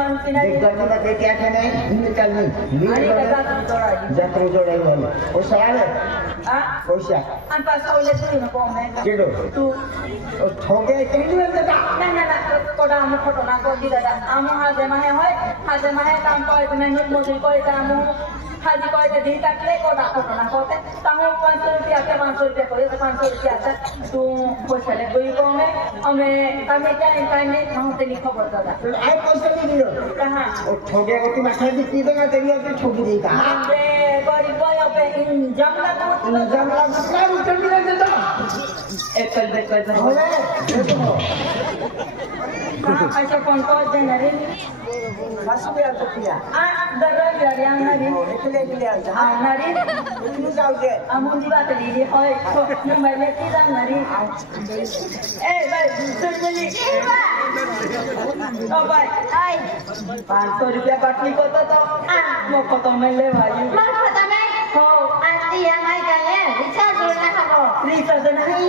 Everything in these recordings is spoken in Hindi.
गर्मी में क्या कहना है हिंद चल नहीं जात्रा जोड़े वाले वो सवाल है कोशिया अंतर साउले तू न कौन है किलो तू ठोके कहीं नहीं दादा ना कोड़ा हम फोटो ना को दी दादा हम हाजे माहे काम को इतने नुक मोदी को काम हाजी को इतने दी तक ले कोड़ा फोटो ना कोते ताऊ 500 रुपया के 500 रुपया को 500 रुपया तक तू पैसा ले कोई को में हमें हमें क्या टाइम में हम ते नहीं खबर दादा आई पैसा नहीं दियो कहां वो ठोके को तू माथा दी की देगा तेरी तो ठोकी देगा अबे गरीब बोयो पे जमला कितना उतर दिया देता एकल बेकल होले देखो ऐसा कौन को देना रे मासु भी आता किया दररोज यार नरी इतने के लिए हां नरी इतने जाओगे अमुन जी बात ली होय तो मैं लेती जा नरी ए भाई सुन मिली ओ भाई आई 500 रुपया बाटली को तो मोको तो मैं ले भाई मां पता मैं हो आंटी हमारे गले रिचार्ज जोड़ना खबो रिचार्ज नहीं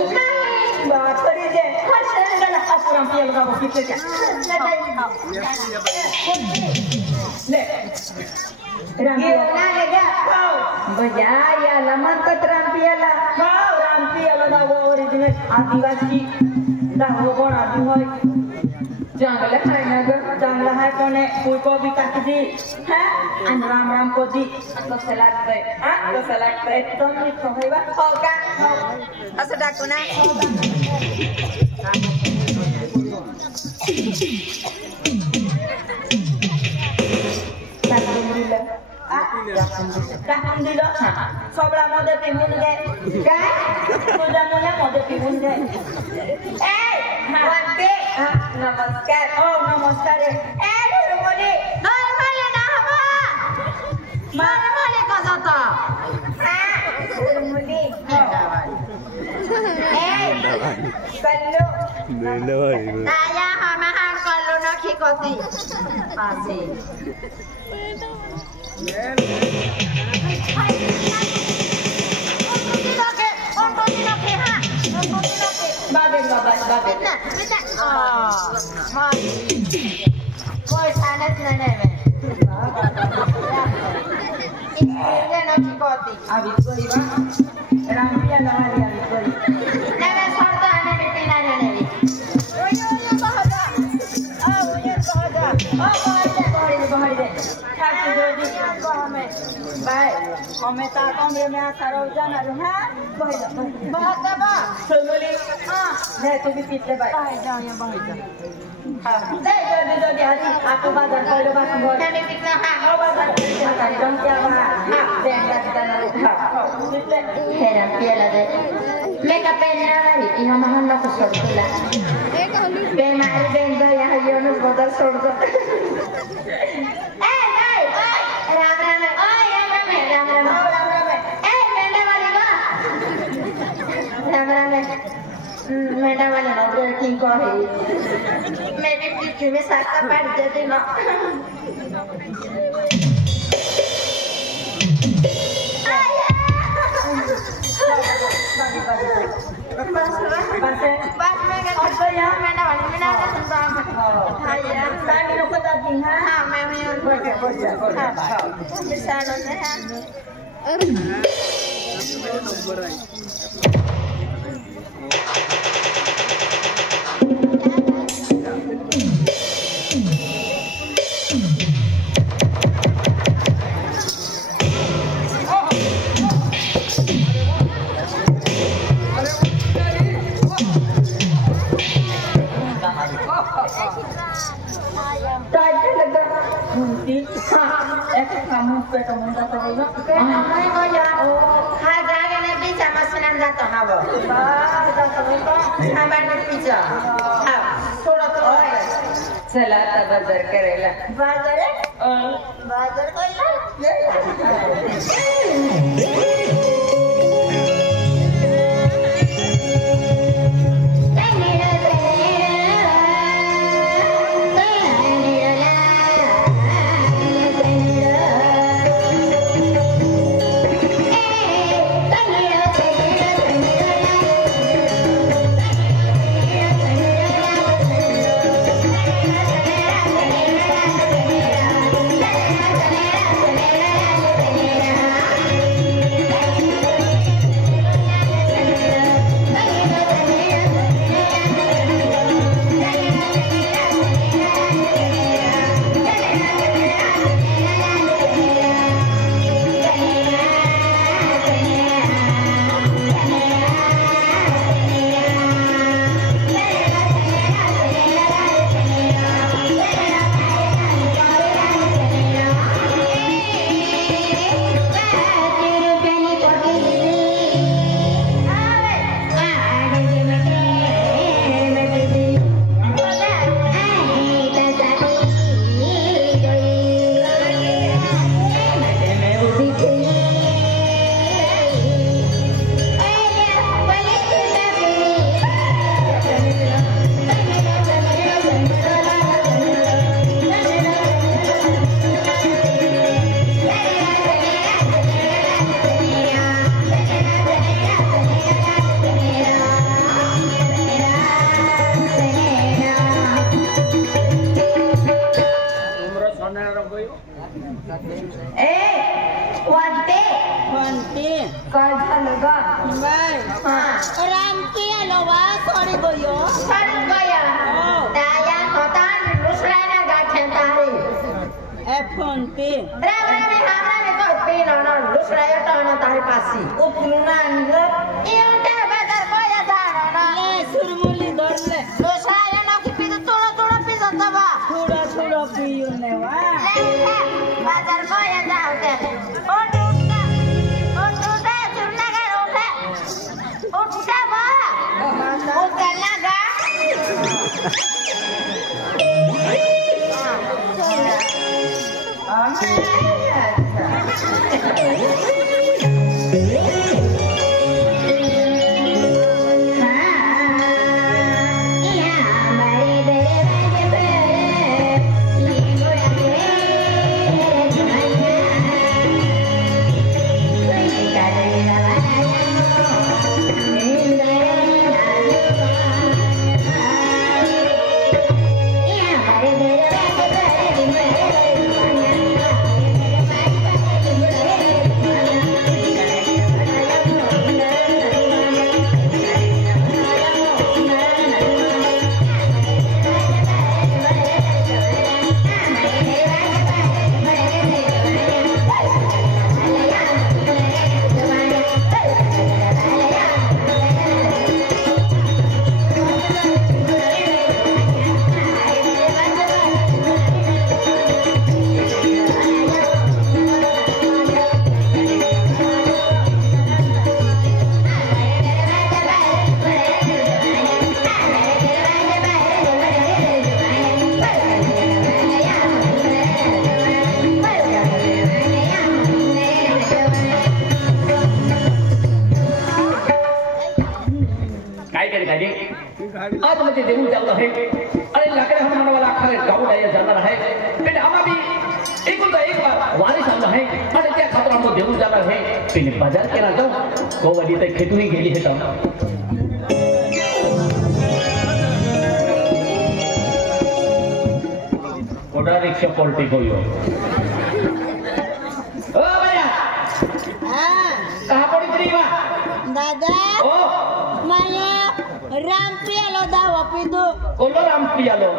बात करी दे असराम पिया लगा वो कितने क्या ले रामपियाला लगा बजा या लमन तो रामपियाला हां रामपियाला ना वो ओरिजिनल आदिवासी दा वो कोण आदि होय जंगल है ना जंगल है कोने कोई को भी काट दी है अन राम को दी तो सलाद पे हां तो सलाद पे एकदम नहीं खोइबा होगा असं टाकू ना टाकून दिलं सोबळा मध्ये पिऊन घे काय तुझ्या मुलामध्ये पिऊन घे ए म्हणते नमस्कार ओ नमस्कार ए रुमोली नॉर्मल ना हवा नॉर्मल का जाता रुमोली ए Kullu naya hamahan kalau nak kikoti pasti हमें ता कमरे में आता रहो जाना रो हां बह जा बहुत दबा सोमली हां ले तू भी पीछे भाई जाओ ये बह जा हां ले जल्दी हरी आपको बाजार कर लो बात बोल मैं कितना हां बाजार कर के हटाई दम क्या बा हां देंगा दाना हां हेरा पियाला दे मेकअप पहनना वाली इन महन न को छोड़ दिला एक हली बेमार बेन दो यहाँ यो न बदल छोड़ दो मैडम वाले नौकरी ठीक हो है मेरे पीछे में साका पड़ जाते ना बस मैं कर तो यार मैडम वाले में ना सुनता हां यार साड़ी लोग बता दी हां मैं और बोल हां मिसाल होते हैं नंबर आई चला आता बाजार करायला बाजार बाजार Wanti. काय झालं ग? बाय. रामकी आलो वा सोडी गयो. सोडी गया. दाया होतान रुसलायना गाठे तारी. F1T. Ramai hamai kau pino non rusraya tono tari pasi. Uplunan ge. Iuta bazar koya dano na. Le surmuli dorle. Rusraya na kipidu tulo piso taba. Tulo piyu ne wa. Le bazar koya dano te. Uta ba. Uta naga. आज मुझे देवू जाता है अरे लकड़े हम वाला खरे गाँव डाया जाता है फिर हम भी एक बार वारिस आना है अरे क्या खतरा हम देवू जाना है फिर बाजार के ना जाओ वो वाली तक खेतू ही गेली है तब ओडा रिक्शा पलटी कोयो ओ भैया कहाँ पड़ी तेरी माँ दादा ओ मैं Rampialo dawa pidu. Kolo rampialo.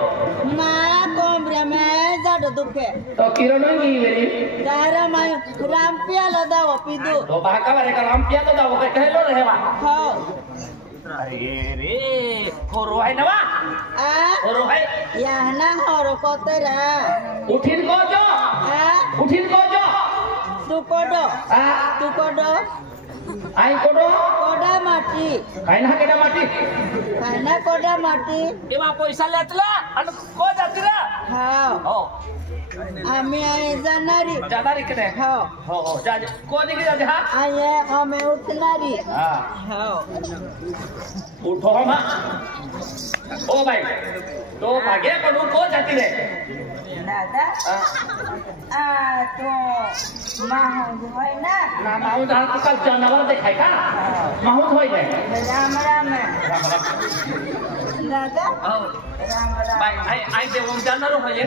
Ma kombre me jado duke. To kirono ni veri. Dara ma rampialo dawa pidu. To bahaka mereka rampialo dawa ke kahelo rewa. Ha. Are re horo hai na ba? Horo hai. Ya na horo kotera. Uthin kojo. Uthin kojo. Tu kodo. Tu kodo. Ai kodo. Koda mati. Kaina keda mati. Kaina koda mati. Ema paisa letla. Anu ko jatira. Ha. Oh. Ami ay janari. Janari kene. Ha. Ho ho. Jaj. Ko dikhi jaj ha? Aye ame utnari. Ha. Ha. Utho ma. O bhai. To bhage kodu ko jati re. Dada. To mahung hoy na. Na mahung jan to kal janawar dekhai ka. Mahung hoy gay. Ram ram. Dada. Oh. Ram ram. Bhai ai devum janaro hoy ye.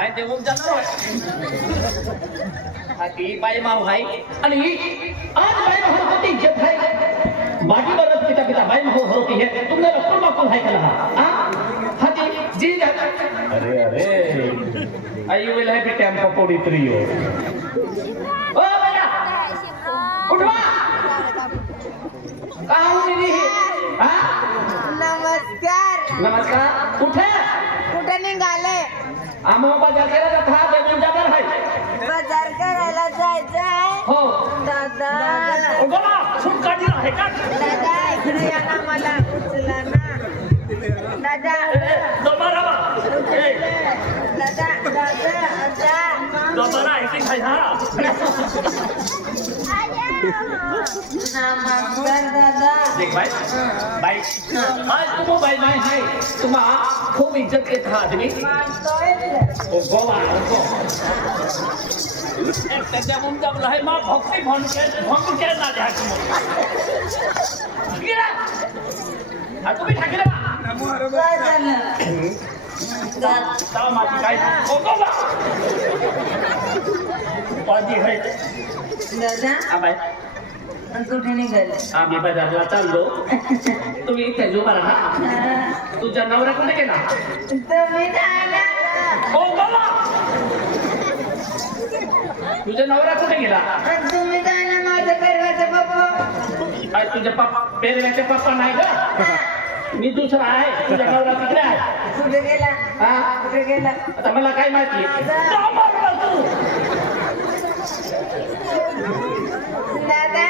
Ai devum janaro hoy. Hati bhai mau hai. Ani आज भाई महल की इज्जत है बाकी बरत पिता पिता भाई महल होती है तुमने रखो माकुल है कहा हां हाथी जी अरे अरे आई विल हैव टेम्पो पोड़ी त्रियो ओ भैया उठवा कहां हो मेरी हां नमस्कार नमस्कार उठे कुठे निघाले आम्हा बाजार करायला था बेगून जाणार है बाजार करायला जायचं आहे हो दादा बोला सूट काढली आहे का दादा इकडे या ना मला उचला ना दादा दोबारा दादा दादा दोबारा ऐसे खाई हा नमस्कार दादा देख भाई भाई आज तुम भाई भाई है तुम खूब इज्जत के था आदमी ओ गोवा को जब हम जब लहे मां भक्ति भन के ना जा गिरा आ तू भी ठाके रे काय झालं ताव माती काय ओ गोवा पाजी है दादा अबे कुठे निघाले आम्ही बाजारला चाललो तुम्ही इथे उभा राहा तुझा नवरा कुठे गेला तुम्ही जायला हो बोला तुझा नवरा कुठे गेला तुम्ही जायला माझ्या परवाचा पप्पा आज तुझ्या पप्पा पेरव्याचे पप्पा नाही का मी दुसरा आहे तुझा नवरा तिकडे आहे कुठे गेला हा कुठे गेला आता मला काय माहिती दादा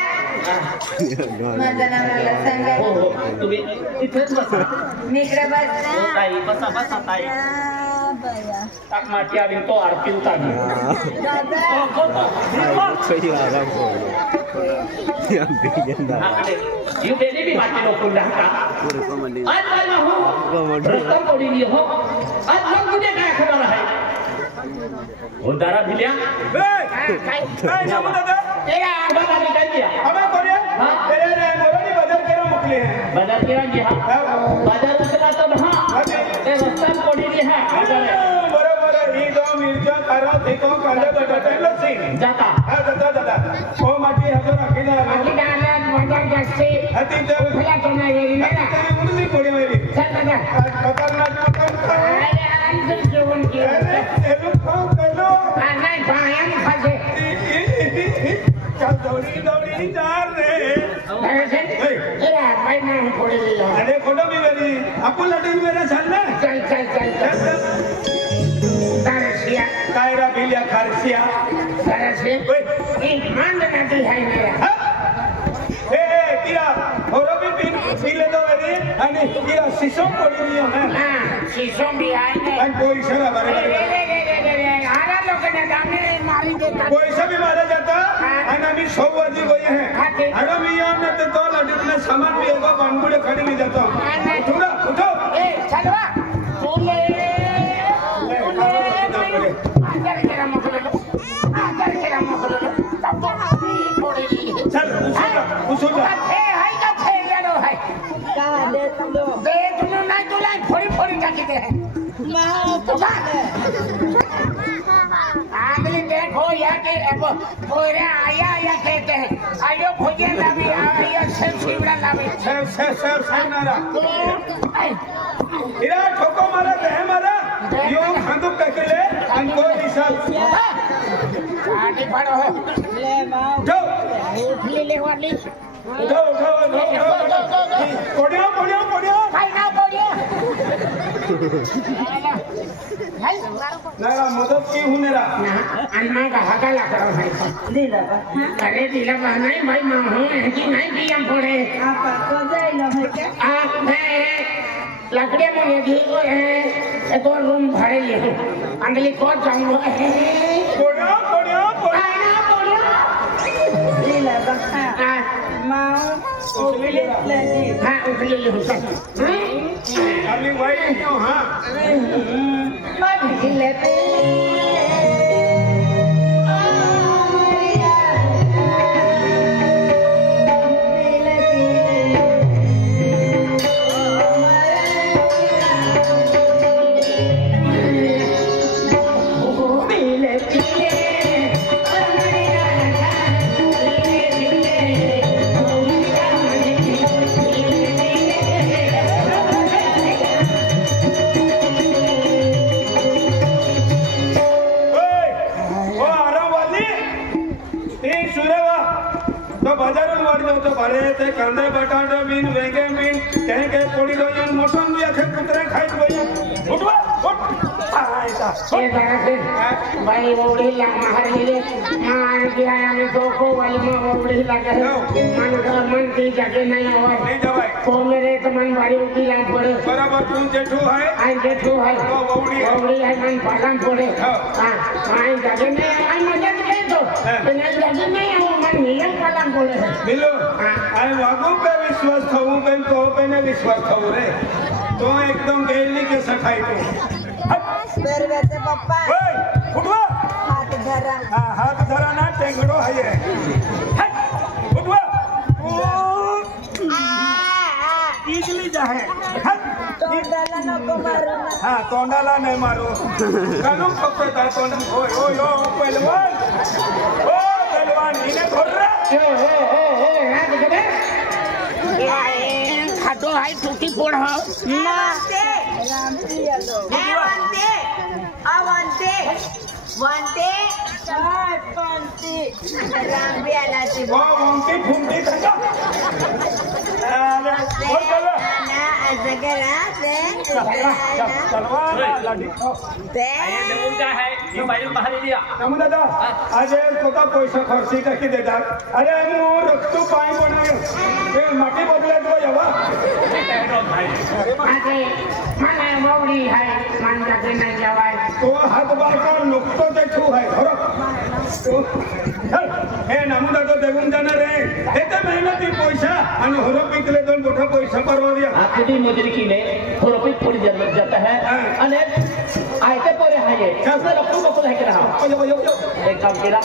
माझ्या नवऱ्याला सांगा हो हो तुम्ही तिथेच बसा मी इकडे बसला हो ताई बसा बसा ताई टाक माती आली तो आरती उतारली दादा ये देने भी बातें लोग को लगता आज मैं हो रस्ता कोड़ी नहीं हो आज लोग मुझे क्या खबर है वो दारा भिलिया काय नाम दादा तेरा बाबा ने कह दिया हमें कोरिया हाँ? तेरे रे मोरनी बाजार केरा मुकले हैं बाजार किरा जी हाँ बाजार उतरा तो हाँ ते रस्ता कोड़ी नहीं है बरोबर ही दो मिरच्या खारा देखो कांदा बटाटा लसी जाता हा दादा ओ माटी हजार अखिला आखी डाला बाजार जास्ती हती ते उठला तो ना ये ना मुली कोडी मेरी चल दादा खतरनाक अंदर जीवन की अरे तेलो खाओ तेलो नहीं पायन फंसे चल दौड़ी चार रे तेरा भाई ना कोड़ी लिया अरे फोटो भी मेरी आपको लटिन मेरा चल ना चल चल चल चल तारसिया कायरा बिलिया खारसिया तारसिया एक मांड नदी है मेरा ए किरा और भी पीले दो मेरी आणि किरा सिसोम पड़ी रही है हाँ शीशों भी आएंगे आणि कोई शरा बारे आरा लोग ने दाने मारी देता कोई सा भी मारा जाता आणि आम्ही 100 वाजी गए हैं आणि मी यहाँ में तो लटिन में सामान भी एगो बांबुड़े खड़ी नहीं जाता उठो उठो ए चलवा तूने आकर के राम को लो तब तो अभी कोड़ी चल उछल है का थे यारो है का दे तुम दो दे तुम नहीं तुला फोड़ी फोड़ी जाके दे आगली देखो या के कोरे आया या कहते हैं आयो खोजे लावी आया से शिवड़ा लावी सर नारा इरा ठोको मारा दे मारा यो बंदूक टकेले आणि कोई निशाल आगे बढ़ो ले मां जो उठली ले वाली उठो पड़ियो भाई ना बोलिए नारा मदद की हुनेरा अन्ना का हकाला करो भाई दिला बा अरे दिला नहीं भाई मां हूं कि नहीं कि हम पड़े आपा को जाइलो है के आप मैं लकड़ियां मुझे दी को है एक और रूम भाड़े लिए अंगली को जाऊंगा पड़ियो दिला बा मां ओ बिले ले हाँ उठली ले अभी वही क्यों हां लेते ते कांदे बटाटे बीन वेगे बीन कहीं कहीं पड़ी रही मटन भी आखे कुतरे खाई रही उठवा उठ आइसा ये जरा से भाई ओड़ी ला महारीले मां दिया हमें तो को वाली मां ओड़ी लगा है मन की जगह नहीं हो नहीं जवाई को मेरे तो मन भारी उठी ला पड़े बराबर तू जेठू है आई जेठू है ओड़ी है मन पालन पड़े हां आई जगह में आई मदद के तो बिना जगह में वो मन नियम पालन पड़े मिलो आई वागू पे विश्वास खाऊं पे तो पे ने विश्वास खाऊं रे तो एकदम गेली के सखाई तो बेरवेचे पप्पा ओए उठवा हाथ धरा ना टेंगड़ो है ये उठवा इजली जाहे तोंडाला नको मारू हां तोंडाला नाही मारू कानून फक्त काय तोंड ओय ओय ओ पहलवान ओ बलवान इने धर रे यहाँ देखो बे खाटो हाई टूटी फोड़ हो वो वंती फुंती खा और चलो तलवार लाठी ये नमुना है ये बाइल बाहर लिया नमू दादा आज कोता पैसा खर्ची टाकी देता अरे मु रक्तू पाई बनायो ए माटी बदले तो यावा आगे माने मौड़ी है मान जाके नहीं जावाय तो हाथ बार का नुकतो देखू है धरो चल ए नमू दादा देगुन जाना रे एते मेहनती पैसा आणि हरो पिकले दोन मोठा पैसा परवडिया आखिरी मजूरी की ने होरोपिक पड़ी जरूरत जाता है अने आयते परे है ये कैसे रखू को है के रहा यो एक काम केला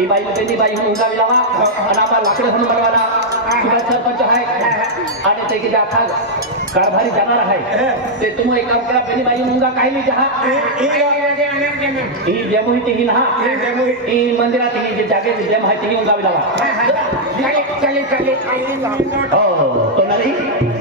ई बाई में बेनी बाई मुंगा मिलावा अनापा लाकड़े हन बनवाना सुबह सरपंच है आने ते के जाथा कारभारी जाना रहा है ते तुम एक काम करा बेनी बाई मुंगा काई नहीं जहां ई देमो ही तिही ना ई मंदिरा तिही जे जागे देम है तिही मुंगा मिलावा चले आई ओ तो नरी